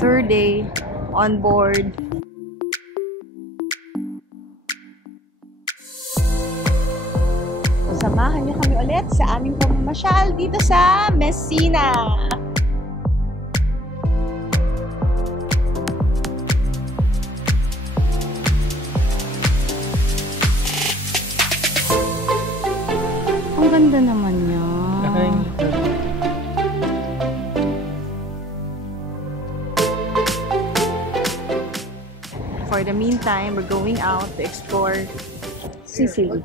third day on board. So, samahan niyo kami ulit sa aming pamamasyal dito sa Messina. Ang ganda naman niya. For the meantime, we're going out to explore Sicily.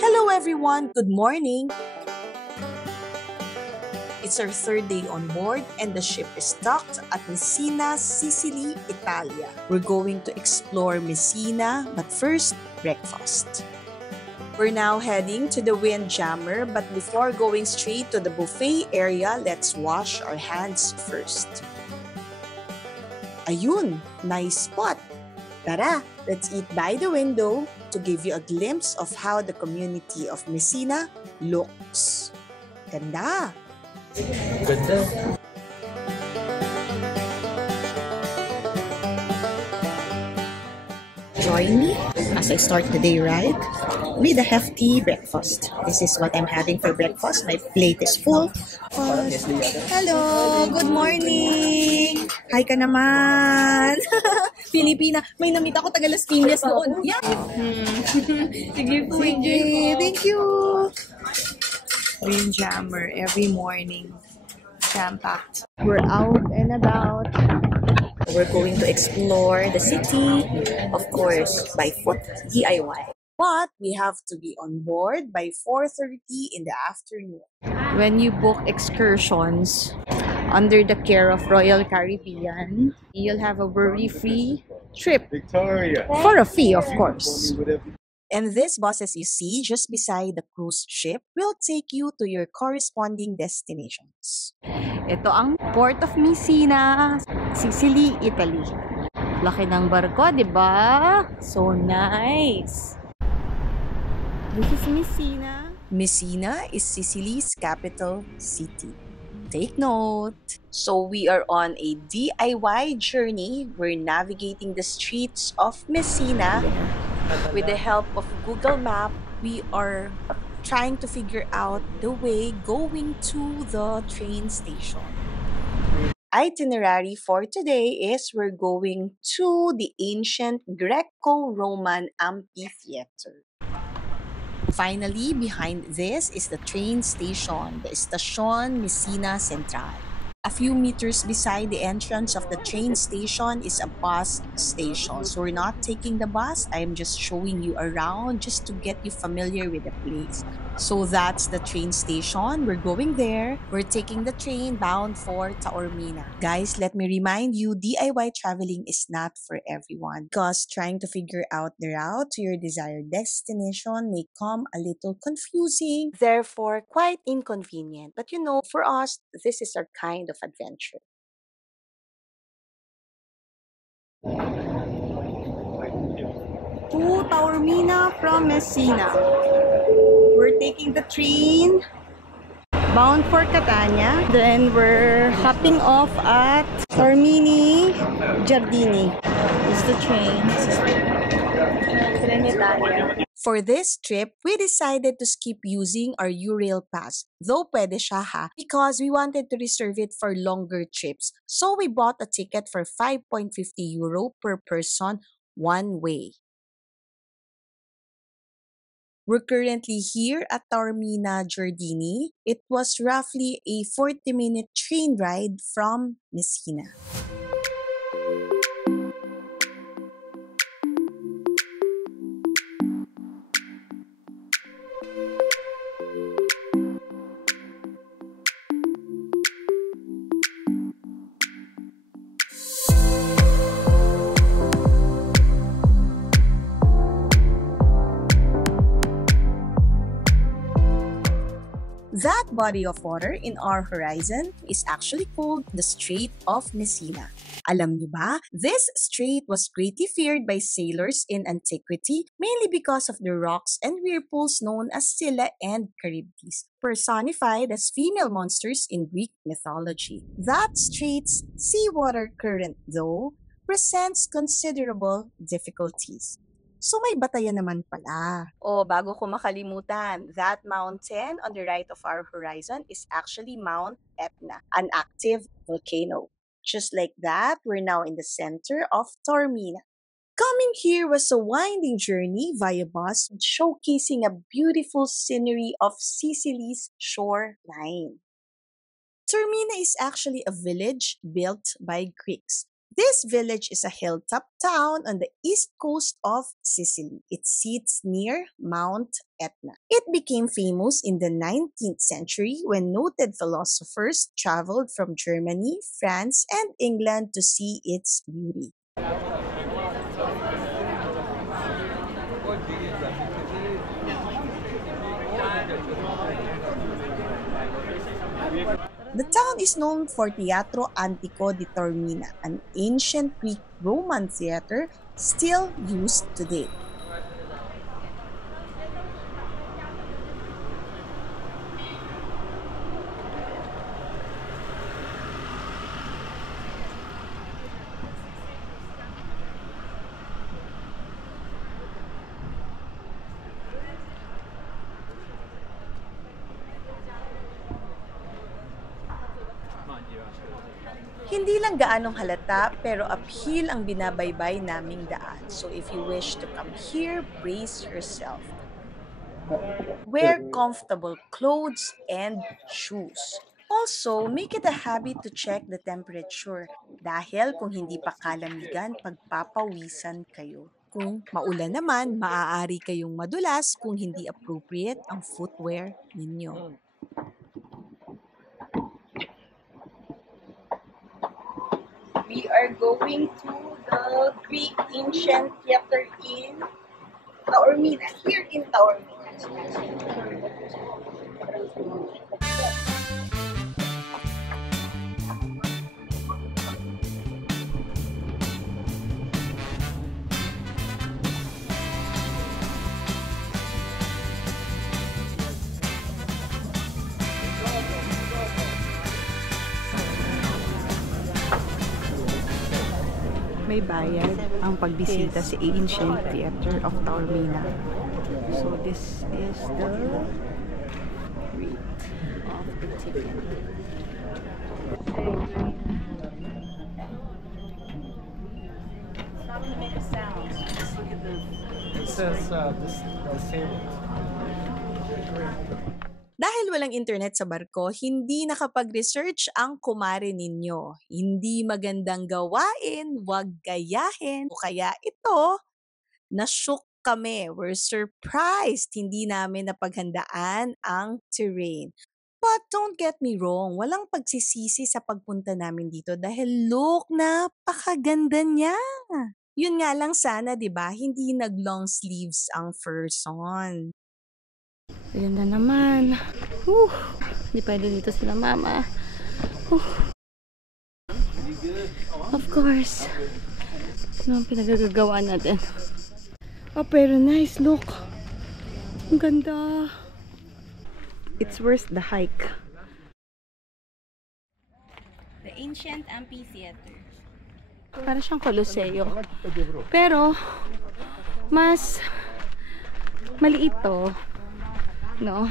Hello everyone, good morning. It's our third day on board and the ship is docked at Messina, Sicily, Italia. We're going to explore Messina, but first, breakfast. We're now heading to the Windjammer, but before going straight to the buffet area, let's wash our hands first. Ayun, nice spot! Tara, let's eat by the window to give you a glimpse of how the community of Messina looks. Ganda! Ganda. Join me as I start the day right with a hefty breakfast. This is what I'm having for breakfast. My plate is full. Hello! Good morning! Hi ka naman! Pilipina. May namit ako taga Las Piñas noon. Yeah! Sige po. Sige. Thank you! Windjammer every morning. Jam-packed. We're out and about. We're going to explore the city, of course, by foot, DIY. But we have to be on board by 4:30 in the afternoon. When you book excursions under the care of Royal Caribbean, you'll have a worry-free trip. Victoria. For a fee, of course. And these buses you see just beside the cruise ship will take you to your corresponding destinations. Ito ang Port of Messina, Sicily, Italy. Laki ng barko, di ba? So nice! This is Messina. Messina is Sicily's capital city. Take note. So we are on a DIY journey. We're navigating the streets of Messina. With the help of Google Map, we are trying to figure out the way going to the train station. Itinerary for today is we're going to the ancient Greco-Roman amphitheater. Finally, behind this is the train station, the Estación Messina Central. A few meters beside the entrance of the train station is a bus station. So we're not taking the bus. I'm just showing you around just to get you familiar with the place. So that's the train station. We're going there. We're taking the train bound for Taormina. Guys, let me remind you, DIY traveling is not for everyone because trying to figure out the route to your desired destination may come a little confusing, therefore quite inconvenient. But you know, for us, this is our kind of adventure. To Taormina from Messina. We're taking the train bound for Catania. Then we're hopping off at Termini Giardini. This is the train. For this trip, we decided to skip using our Eurail pass. Though pwede siya ha, because we wanted to reserve it for longer trips. So we bought a ticket for €5.50 per person one way. We're currently here at Taormina Giardini. It was roughly a 40-minute train ride from Messina. body of water in our horizon is actually called the Strait of Messina. Alam niyo ba, this strait was greatly feared by sailors in antiquity, mainly because of the rocks and whirlpools known as Scylla and Charybdis, personified as female monsters in Greek mythology. That strait's seawater current, though, presents considerable difficulties. So may batayan naman pala. O bago ko makalimutan, that mountain on the right of our horizon is actually Mount Etna, an active volcano. Just like that, we're now in the center of Taormina. Coming here was a winding journey via bus showcasing a beautiful scenery of Sicily's shoreline. Taormina is actually a village built by Greeks. This village is a hilltop town on the east coast of Sicily. It sits near Mount Etna. It became famous in the 19th century when noted philosophers traveled from Germany, France, and England to see its beauty. The town is known for Teatro Antico di Taormina, an ancient Greek-Roman theater still used today. Hindi lang gaanong halata pero uphill ang binabaybay naming daan. So if you wish to come here, brace yourself. Wear comfortable clothes and shoes. Also, make it a habit to check the temperature dahil kung hindi pa kalamigan, pagpapawisan kayo. Kung maulan naman, maaari kayong madulas kung hindi appropriate ang footwear ninyo. We are going to the Greek ancient theater in Taormina, here in Taormina. May bayad ang pagbisita sa Ancient Theater of Taormina. So this is the rate of the ticket. It's not going to make a sound. So just look at the... It says disabled. Dahil walang internet sa barko, hindi nakapag-research ang kumare ninyo. Hindi magandang gawain, wag gayahin. O kaya ito, nashook kami. We're surprised. Hindi namin napaghandaan ang terrain. But don't get me wrong, walang pagsisisi sa pagpunta namin dito dahil look, napakaganda niya. Yun nga lang sana, di ba, hindi nag-long sleeves ang person. Ganda naman. Hindi pwede dito sila mama. Of course. Ano ang pinagagagawa natin? Oh, pero nice. Look. Ang ganda. It's worth the hike. The Ancient Amphitheater. Para siyang Coloseo. Pero, mas maliit to. No?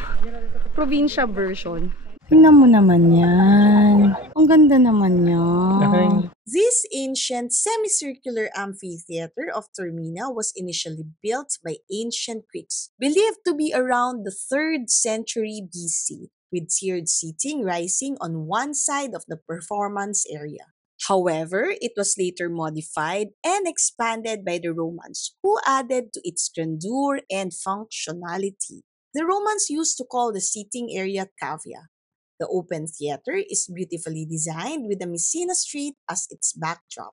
Provincia version. Tingnan mo naman yan. Ang ganda naman yan. This ancient semicircular amphitheater of Taormina was initially built by ancient Greeks, believed to be around the 3rd century BC, with tiered seating rising on one side of the performance area. However, it was later modified and expanded by the Romans, who added to its grandeur and functionality. The Romans used to call the seating area cavea. The open theater is beautifully designed with the Messina Street as its backdrop,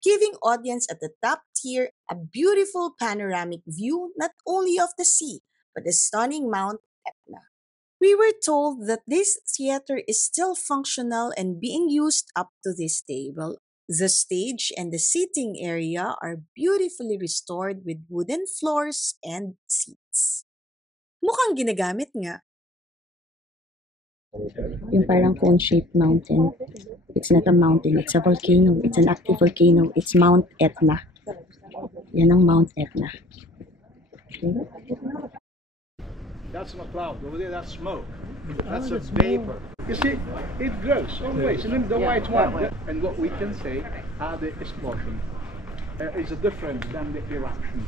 giving audience at the top tier a beautiful panoramic view not only of the sea, but the stunning Mount Etna. We were told that this theater is still functional and being used up to this day. Well, the stage and the seating area are beautifully restored with wooden floors and seats. Mukhang ginagamit nga. Yung parang cone-shaped mountain. It's not a mountain, it's a volcano. It's an active volcano. It's Mount Etna. Yan ang Mount Etna. That's not cloud. Over there, that's smoke. That's a vapor. You see, it grows always. And then the white one. And what we can say, the explosion is different than the eruption.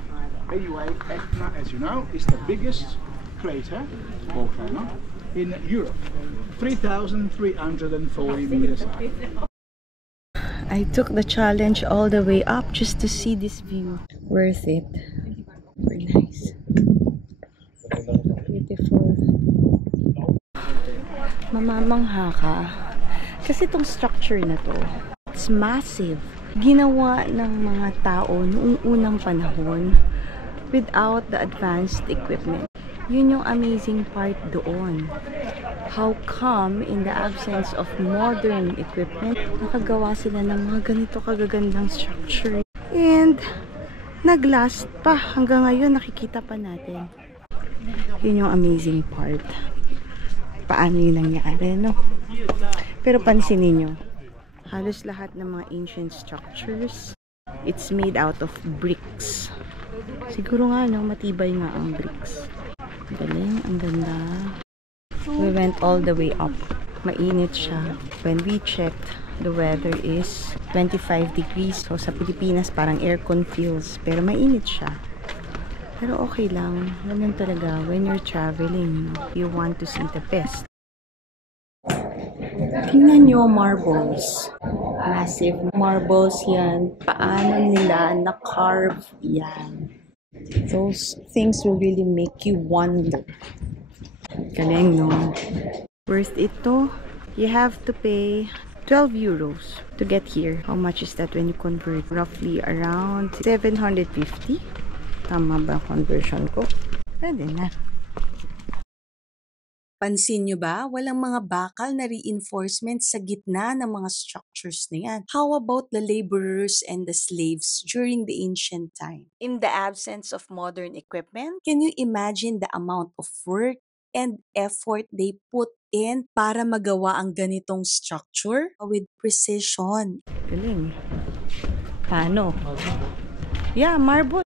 Anyway, Etna, as you know, is the biggest crater volcano in Europe. 3,340 meters high. I took the challenge all the way up just to see this view. Worth it. Very nice. Beautiful. Mamamangha ka. Kasi itong structure na to, it's massive. Ginawa ng mga tao noong unang panahon without the advanced equipment. Yun yung amazing part doon. How come in the absence of modern equipment, nakagawa sila ng mga ganito kagagandang structure. And naglast pa. Hanggang ngayon nakikita pa natin. Yun yung amazing part. Paano yun nangyari, no? Pero pansinin nyo, halos lahat ng mga ancient structures, it's made out of bricks. Siguro nga, no, matibay nga ang bricks. Galing, ang ganda. We went all the way up. Mainit siya. When we checked, the weather is 25 degrees. So sa Pilipinas, parang aircon feels. Pero mainit siya. Pero okay lang. Ganun talaga. When you're traveling, you want to see the best. Tingnan nyo, marbles. Massive marbles yan. Paano nila na-carve yan? Those things will really make you wonder. Galing, no? Worth it to. You have to pay 12 euros to get here. How much is that when you convert? Roughly around 750. Tama ba conversion ko? Pwede na. Pansin nyo ba, walang mga bakal na reinforcements sa gitna ng mga structures na yan. How about the laborers and the slaves during the ancient time? In the absence of modern equipment, can you imagine the amount of work and effort they put in para magawa ang ganitong structure with precision? Galing. Paano? Yeah, marble.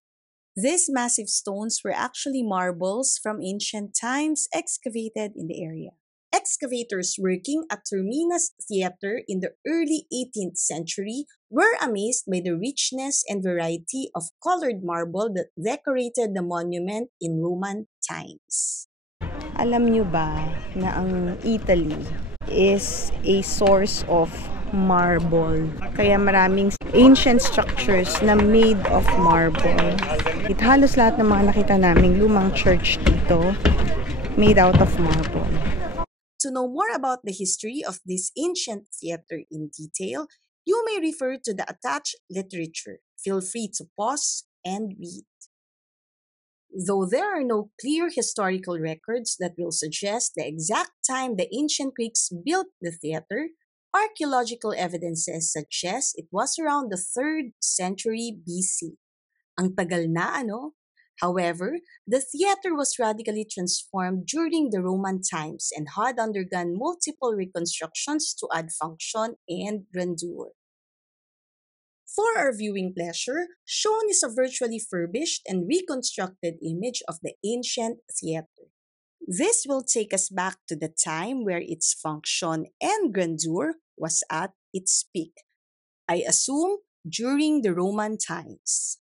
These massive stones were actually marbles from ancient times excavated in the area. Excavators working at Terminus Theatre in the early 18th century were amazed by the richness and variety of colored marble that decorated the monument in Roman times. Alam nyo ba na ang Italy is a source of marble? Kaya maraming ancient structures na made of marble. Halos lahat ng mga nakita naming lumang church dito, made out of marble. To know more about the history of this ancient theater in detail, you may refer to the attached literature. Feel free to pause and read. Though there are no clear historical records that will suggest the exact time the ancient Greeks built the theater, archaeological evidences suggest it was around the 3rd century BC. Ang tagal na, ano? However, the theater was radically transformed during the Roman times and had undergone multiple reconstructions to add function and grandeur. For our viewing pleasure, shown is a virtually furbished and reconstructed image of the ancient theater. This will take us back to the time where its function and grandeur was at its peak. I assume during the Roman times.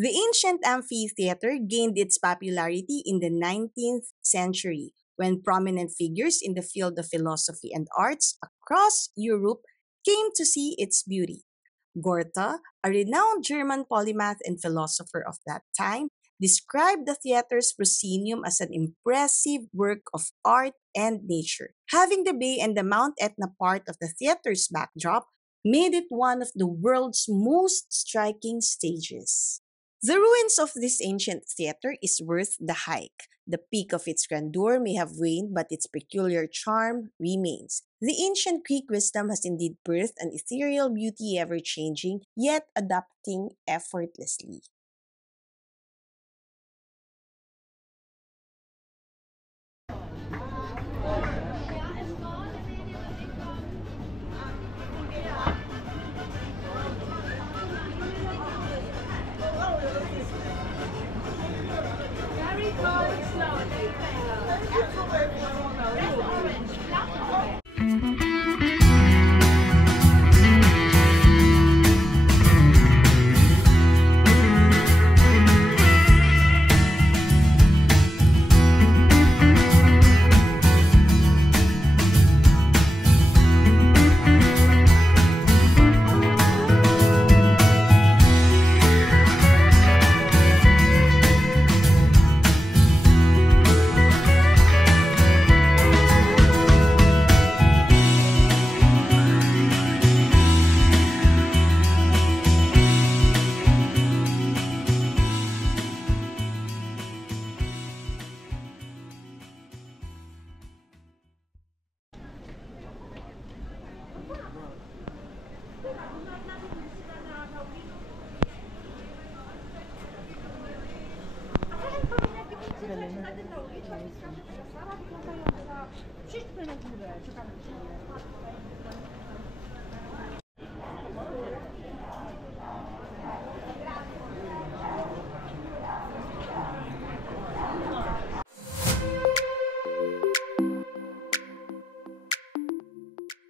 The ancient amphitheater gained its popularity in the 19th century when prominent figures in the field of philosophy and arts across Europe came to see its beauty. Goethe, a renowned German polymath and philosopher of that time, described the theater's proscenium as an impressive work of art and nature. Having the bay and the Mount Etna part of the theater's backdrop made it one of the world's most striking stages. The ruins of this ancient theater is worth the hike. The peak of its grandeur may have waned, but its peculiar charm remains. The ancient Greek wisdom has indeed birthed an ethereal beauty ever-changing, yet adapting effortlessly.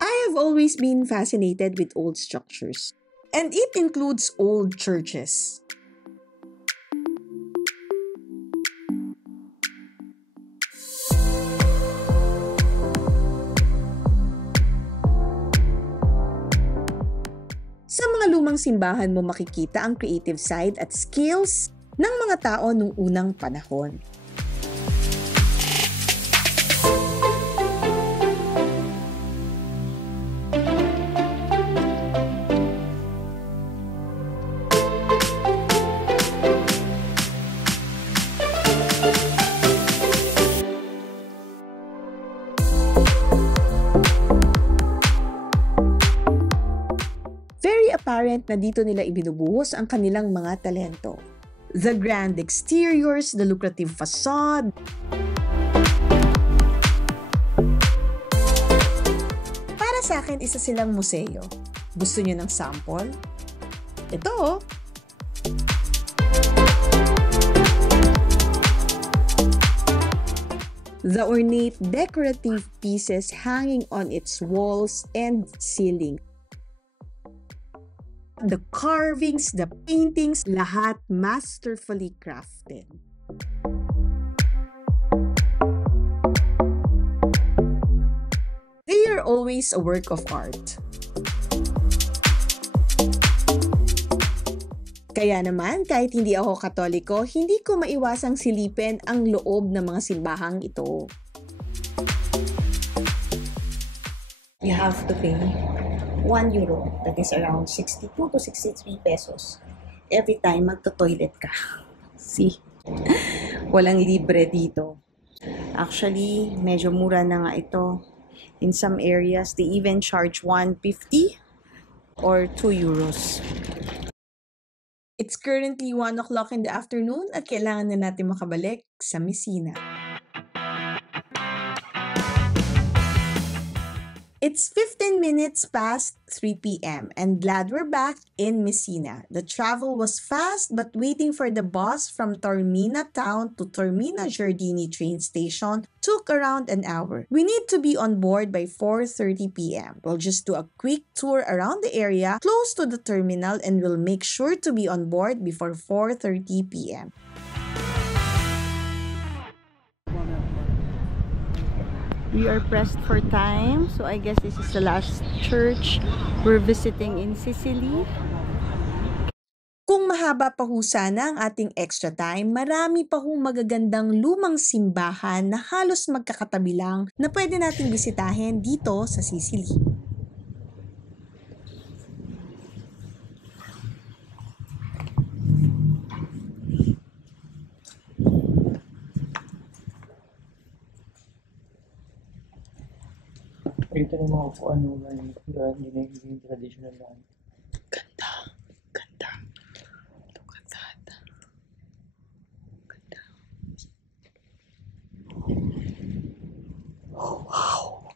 I have always been fascinated with old structures, and it includes old churches. Sa mga lumang simbahan mo makikita ang creative side at skills ng mga tao nung unang panahon. Very apparent na dito nila ibinubuhos ang kanilang mga talento. The grand exteriors, the lucrative facade. Para sa akin, isa silang museo. Gusto niyo ng sample? Ito oh. The ornate decorative pieces hanging on its walls and ceiling. The carvings, the paintings, lahat masterfully crafted. They are always a work of art. Kaya naman, kahit hindi ako Katoliko, hindi ko maiwasang silipin ang loob ng mga simbahang ito. You have to pay 1 euro, that is around 62 to 63 pesos, every time magto-toilet ka. See? Walang libre dito. Actually, medyo mura na nga ito. In some areas, they even charge 1.50 or 2 euros. It's currently 1 o'clock in the afternoon at kailangan na natin makabalik sa Messina. It's 15 minutes past 3 p.m. and glad we're back in Messina. The travel was fast, but waiting for the bus from Taormina town to Taormina Giardini train station took around an hour. We need to be on board by 4:30 p.m. We'll just do a quick tour around the area close to the terminal and we'll make sure to be on board before 4:30 p.m. We are pressed for time, so I guess this is the last church we're visiting in Sicily. Kung mahaba pa ho sana ang ating extra time, marami pa ho magagandang lumang simbahan na halos magkakatabi lang na pwede nating bisitahin dito sa Sicily. Ito ng mga upuan nung hindi yung traditional na. Ganda. Ganda. Look at that. Ganda. Oh, wow.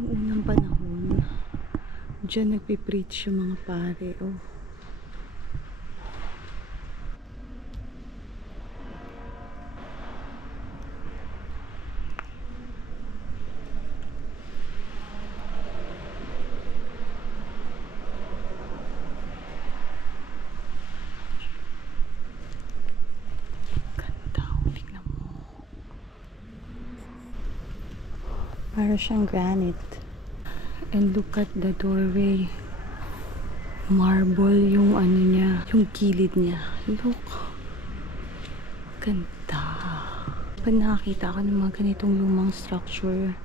Noong unang panahon, diyan nagpipreach yung mga pare. Oh. Ganda. Tingnan mo. Para siyang granite. And look at the doorway. Marble yung ano niya, yung kilid niya. Look. Ganda. Pag nakakita ako ng mga ganitong lumang structure,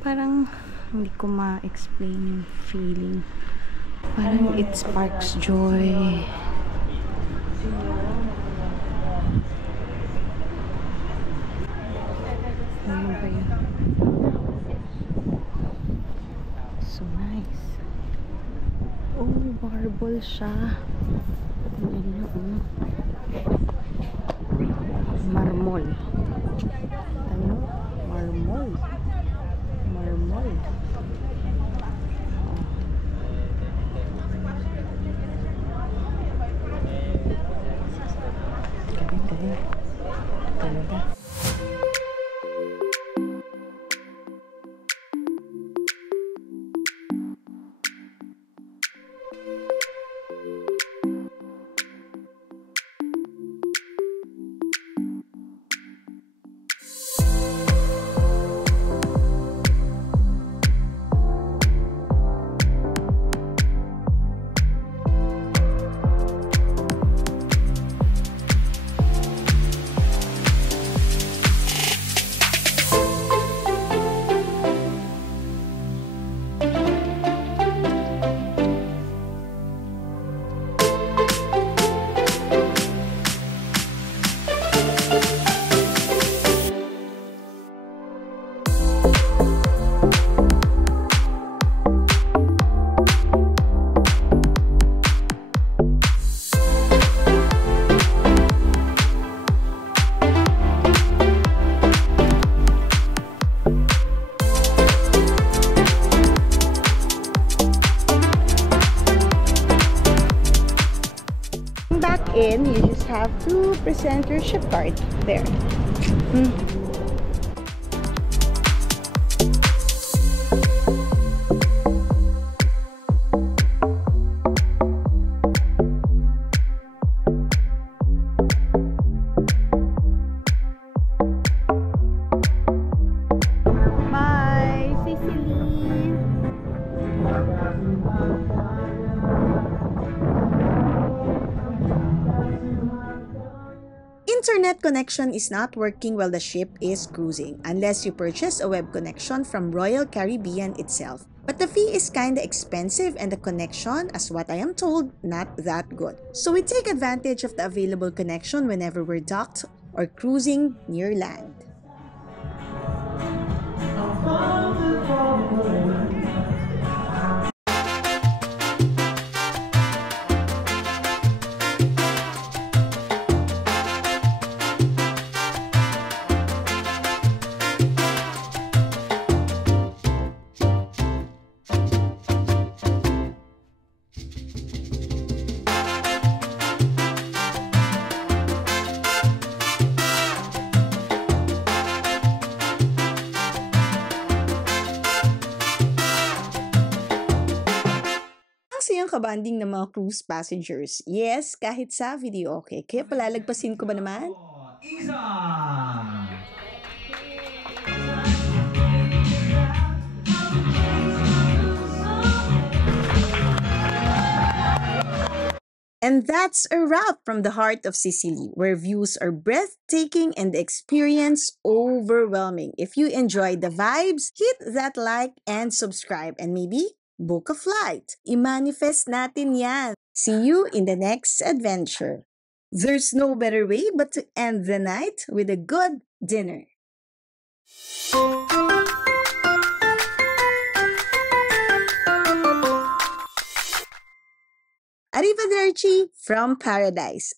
parang hindi ko ma-explain yung feeling. Parang it sparks joy. Ano ba yun? So nice. Oh, marble siya. Tingnan niyo, oh. Marmol. Ano? Marmol. Marmol. Ganda. Ganda. Back in, you just have to present your ship card there. Bye, Sicily. Internet connection is not working while the ship is cruising unless you purchase a web connection from Royal Caribbean itself. But the fee is kinda expensive and the connection, as what I am told, not that good. So we take advantage of the available connection whenever we're docked or cruising near land. ang kabanding ng mga cruise passengers. Yes, kahit sa video, okay. Kaya palalagpasin ko ba naman? Isa! And that's a wrap from the heart of Sicily, where views are breathtaking and the experience overwhelming. If you enjoyed the vibes, hit that like and subscribe and maybe book a flight. I-manifest natin yan. See you in the next adventure. There's no better way but to end the night with a good dinner. Arrivederci from paradise.